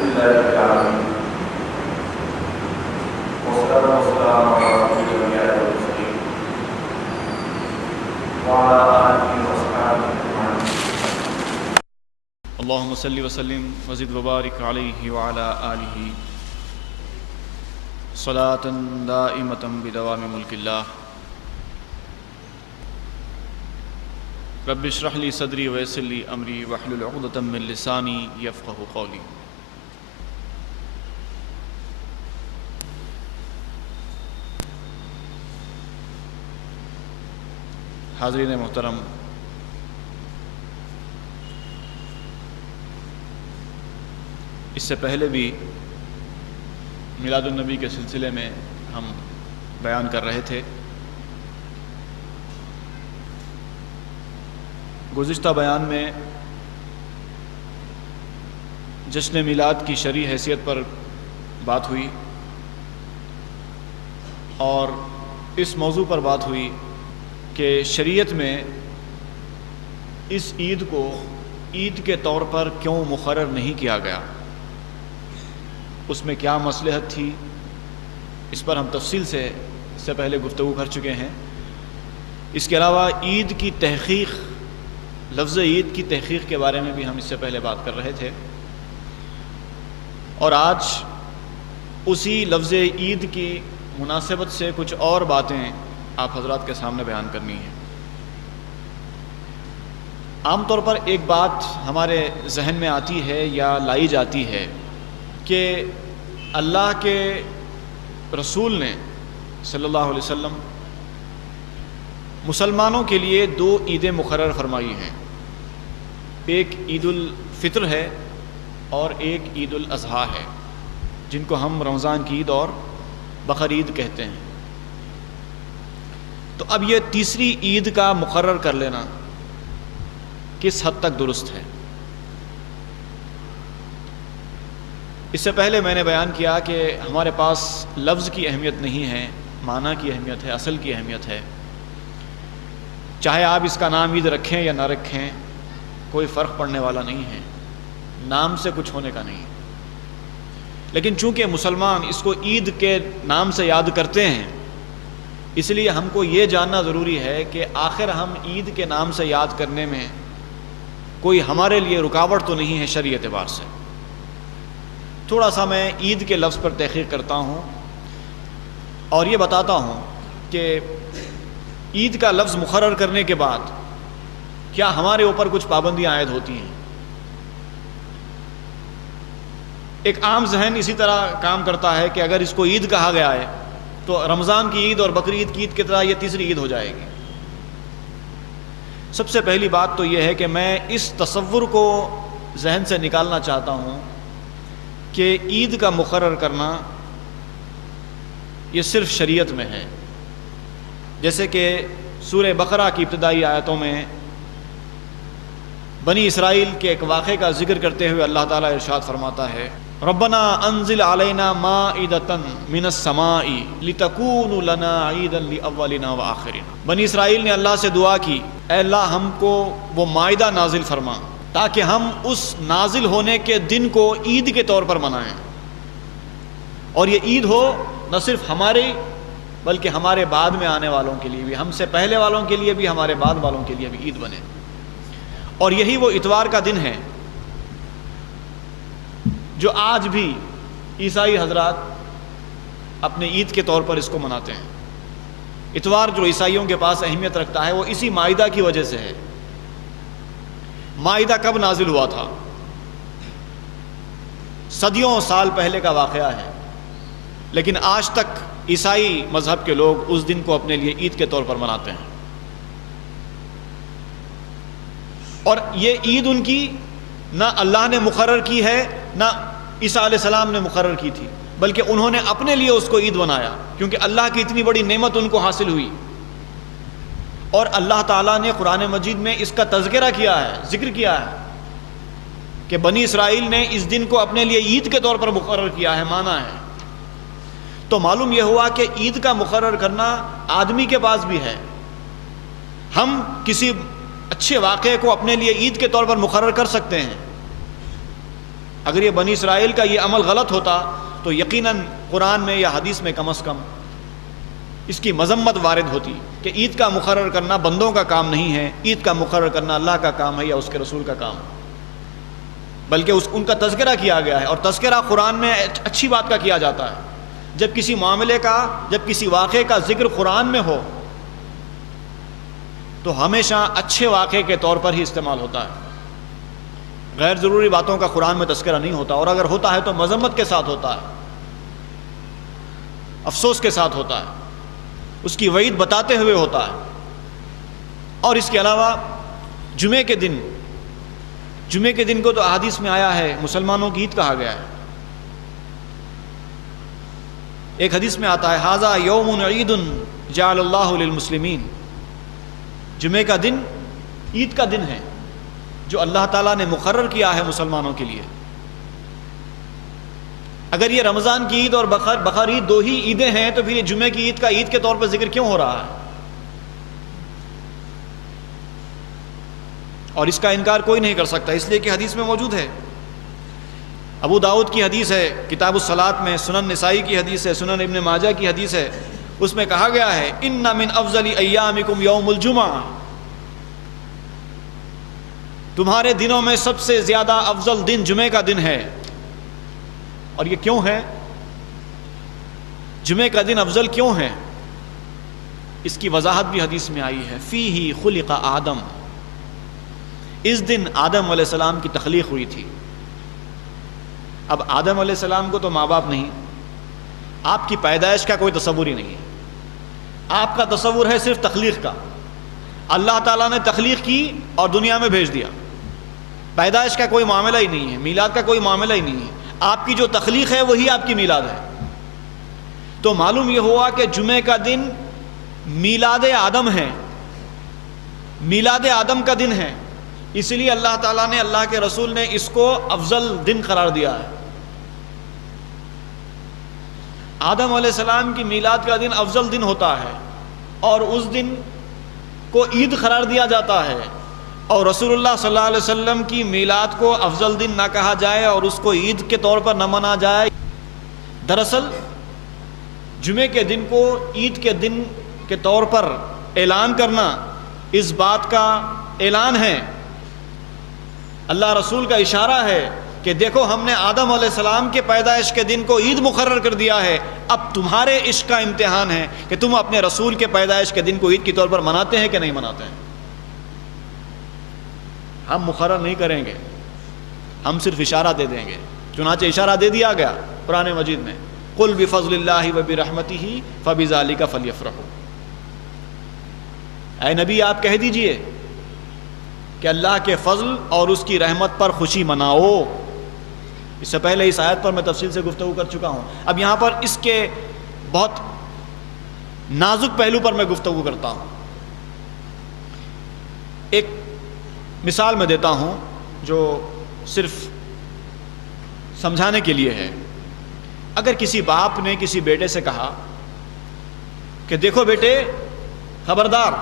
لله رب العالمين والصلاة والسلام على رسول الأنبياء والمرسلين وعلى آله وأصحابه أجمعين. اللهم صل وسلم وزد وبارك عليه وعلى آله صلاة دائمة بدوام ملك الله. رب اشرح لي صدري ويسر لي امري واحلل عقدة من لساني يفقهوا قولي. حاضرین محترم، اس سے پہلے بھی میلاد النبی کے سلسلے میں ہم بیان کر رہے تھے. گزشتہ بیان میں جشن میلاد کی شرعی حیثیت پر بات ہوئی اور اس موضوع پر بات ہوئی کہ شریعت میں اس عید کو عید کے طور پر کیوں مقرر نہیں کیا گیا، اس میں کیا مصلحت تھی. اس پر ہم تفصیل سے اس سے پہلے گفتگو کر چکے ہیں. اس کے علاوہ عید کی تحقیق، لفظ عید کی تحقیق کے بارے میں بھی ہم اس سے پہلے بات کر رہے تھے، اور آج اسی لفظ عید کی مناسبت سے کچھ اور باتیں آپ حضرات کے سامنے بیان کرنی ہیں. عام طور پر ایک بات ہمارے ذہن میں آتی ہے یا لائی جاتی ہے کہ اللہ کے رسول نے صلی اللہ علیہ وسلم مسلمانوں کے لیے 2 عیدیں مقرر فرمائی ہیں. ایک عید الفطر ہے اور ایک عید الاضحیٰ ہے، جن کو ہم رمضان کی عید اور بقرعید کہتے ہیں. تو اب یہ تیسری عید کا مقرر کر لینا کس حد تک درست ہے؟ اس سے پہلے میں نے بیان کیا کہ ہمارے پاس لفظ کی اہمیت نہیں ہے، معنی کی اہمیت ہے، اصل کی اہمیت ہے. چاہے آپ اس کا نام عید رکھیں یا نہ رکھیں، کوئی فرق پڑنے والا نہیں ہے، نام سے کچھ ہونے کا نہیں. لیکن چونکہ مسلمان اس کو عید کے نام سے یاد کرتے ہیں، اس لیے ہم کو یہ جاننا ضروری ہے کہ آخر ہم عید کے نام سے یاد کرنے میں کوئی ہمارے لیے رکاوٹ تو نہیں ہے شرعی اعتبار سے. تھوڑا سا میں عید کے لفظ پر تحقیق کرتا ہوں اور یہ بتاتا ہوں کہ عید کا لفظ مقرر کرنے کے بعد کیا ہمارے اوپر کچھ پابندیاں عائد ہوتی ہیں. ایک عام ذہن اسی طرح کام کرتا ہے کہ اگر اس کو عید کہا گیا ہے تو رمضان کی عید اور بقرعید کی عید کی طرح یہ تیسری عید ہو جائے گی. سب سے پہلی بات تو یہ ہے کہ میں اس تصور کو ذہن سے نکالنا چاہتا ہوں کہ عید کا مقرر کرنا یہ صرف شریعت میں ہے. جیسے کہ سورہ بقرہ کی ابتدائی آیتوں میں بنی اسرائیل کے ایک واقعے کا ذکر کرتے ہوئے اللہ تعالیٰ ارشاد فرماتا ہے، ربنا انزل علینا مائدۃ من السماء لتکون لنا عیدا لاولنا وآخرنا. بنی اسرائیل نے اللہ سے دعا کی، اے اللہ ہم کو وہ مائدہ نازل فرما تاکہ ہم اس نازل ہونے کے دن کو عید کے طور پر منائیں، اور یہ عید ہو نہ صرف ہمارے بلکہ ہمارے بعد میں آنے والوں کے لیے بھی، ہم سے پہلے والوں کے لیے بھی، ہمارے بعد والوں کے لیے بھی عید بنے. اور یہی وہ اتوار کا دن ہے جو آج بھی عیسائی حضرات اپنے عید کے طور پر اس کو مناتے ہیں. اتوار جو عیسائیوں کے پاس اہمیت رکھتا ہے وہ اسی مائدہ کی وجہ سے ہے. مائدہ کب نازل ہوا تھا؟ صدیوں سال پہلے کا واقعہ ہے، لیکن آج تک عیسائی مذہب کے لوگ اس دن کو اپنے لیے عید کے طور پر مناتے ہیں. اور یہ عید ان کی نہ اللہ نے مقرر کی ہے نہ عیسیٰ علیہ السلام نے مقرر کی تھی، بلکہ انہوں نے اپنے لیے اس کو عید بنایا کیونکہ اللہ کی اتنی بڑی نعمت ان کو حاصل ہوئی. اور اللہ تعالیٰ نے قرآن مجید میں اس کا تذکرہ کیا ہے، ذکر کیا ہے کہ بنی اسرائیل نے اس دن کو اپنے لیے عید کے طور پر مقرر کیا ہے، مانا ہے. تو معلوم یہ ہوا کہ عید کا مقرر کرنا آدمی کے پاس بھی ہے. ہم کسی اچھے واقعے کو اپنے لیے عید کے طور پر مقرر کر سکتے ہیں، اگر یہ بنی اسرائیل کا یہ عمل غلط ہوتا تو یقیناً قرآن میں یا حدیث میں کم از کم اس کی مذمت وارد ہوتی کہ عید کا مقرر کرنا بندوں کا کام نہیں ہے، عید کا مقرر کرنا اللہ کا کام ہے یا اس کے رسول کا کام، بلکہ ان کا تذکرہ کیا گیا ہے، اور تذکرہ قرآن میں اچھی بات کا کیا جاتا ہے۔ جب کسی معاملے کا، جب کسی واقعے کا ذکر قرآن میں ہو تو ہمیشہ اچھے واقعے کے طور پر ہی استعمال ہوتا ہے، غیر ضروری باتوں کا قرآن میں تذکرہ نہیں ہوتا، اور اگر ہوتا ہے تو مذمت کے ساتھ ہوتا ہے، افسوس کے ساتھ ہوتا ہے، اس کی وعید بتاتے ہوئے ہوتا ہے۔ اور اس کے علاوہ جمعے کے دن کو تو احادیث میں آیا ہے مسلمانوں کی عید کہا گیا ہے۔ ایک حدیث میں آتا ہے ھذا یوم عید جعل اللہ للمسلمین، جمعے کا دن عید کا دن ہے جو اللہ تعالیٰ نے مقرر کیا ہے مسلمانوں کے لیے۔ اگر یہ رمضان کی عید اور بقر عید دو ہی عیدیں ہیں تو پھر یہ جمعے کی عید کا عید کے طور پر ذکر کیوں ہو رہا ہے؟ اور اس کا انکار کوئی نہیں کر سکتا، اس لیے کہ حدیث میں موجود ہے۔ ابو داؤد کی حدیث ہے کتاب الصلاۃ میں، سنن نسائی کی حدیث ہے، سنن ابن ماجہ کی حدیث ہے، اس میں کہا گیا ہے ان من افضل ایامکم یوم الجمعہ، تمہارے دنوں میں سب سے زیادہ افضل دن جمعے کا دن ہے۔ اور یہ کیوں ہے؟ جمعے کا دن افضل کیوں ہے؟ اس کی وضاحت بھی حدیث میں آئی ہے، فیہ خلق آدم، اس دن آدم علیہ السلام کی تخلیق ہوئی تھی۔ اب آدم علیہ السلام کو تو ماں باپ نہیں، آپ کی پیدائش کا کوئی تصور ہی نہیں ہے، آپ کا تصور ہے صرف تخلیق کا۔ اللہ تعالیٰ نے تخلیق کی اور دنیا میں بھیج دیا، پیدائش کا کوئی معاملہ ہی نہیں ہے، میلاد کا کوئی معاملہ ہی نہیں ہے، آپ کی جو تخلیق ہے وہی آپ کی میلاد ہے۔ تو معلوم یہ ہوا کہ جمعے کا دن میلاد آدم ہے، میلاد آدم کا دن ہے، اس لیے اللہ تعالیٰ نے، اللہ کے رسول نے اس کو افضل دن قرار دیا ہے۔ آدم علیہ السلام کی میلاد کا دن افضل دن ہوتا ہے اور اس دن کو عید قرار دیا جاتا ہے، اور رسول اللہ صلی اللہ علیہ وسلم کی میلاد کو افضل دن نہ کہا جائے اور اس کو عید کے طور پر نہ منا جائے۔ دراصل جمعے کے دن کو عید کے دن کے طور پر اعلان کرنا اس بات کا اعلان ہے، اللہ رسول کا اشارہ ہے کہ دیکھو ہم نے آدم علیہ السلام کے پیدائش کے دن کو عید مقرر کر دیا ہے، اب تمہارے عشق کا امتحان ہے کہ تم اپنے رسول کے پیدائش کے دن کو عید کے طور پر مناتے ہیں کہ نہیں مناتے ہیں۔ ہم مقرر نہیں کریں گے، ہم صرف اشارہ دے دیں گے، چنانچہ اشارہ دے دیا گیا قرآن مجید میں، قل بفضل اللہ وبرحمتہ فبذلک فلیفرحوا، اے نبی آپ کہہ دیجئے کہ اللہ کے فضل اور اس کی رحمت پر خوشی مناؤ۔ اس سے پہلے اس آیت پر میں تفصیل سے گفتگو کر چکا ہوں، اب یہاں پر اس کے بہت نازک پہلو پر میں گفتگو کرتا ہوں۔ ایک مثال میں دیتا ہوں جو صرف سمجھانے کے لیے ہے۔ اگر کسی باپ نے کسی بیٹے سے کہا کہ دیکھو بیٹے خبردار،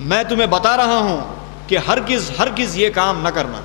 میں تمہیں بتا رہا ہوں کہ ہرگز یہ کام نہ کرنا،